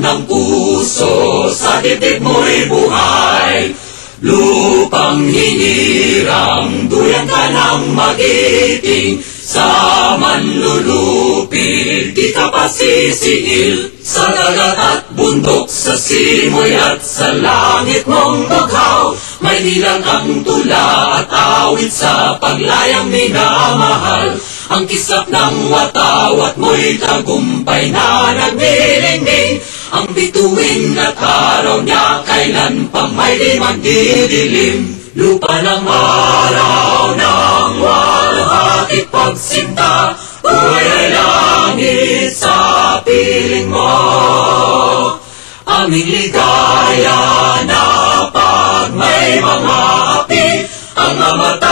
ng puso, sa dibdib mo'y buhay. Lupang hinirang, duyan ka ng magiting, sa manlulupig, di ka pasisiil. Sa dagat at bundok, sa simoy at sa langit mong bughaw, may nilang ang tula at awit sa paglayang minamahal. Ang kislap ng watawat mo'y tagumpay na nagnilingning, ang bituin at araw niya kailan pang may di magdidilim. Lupa ng araw ng waluhati pagsinta, buhay ay langit sa piling mo. Aming ligaya na pag may mga api, ang namatay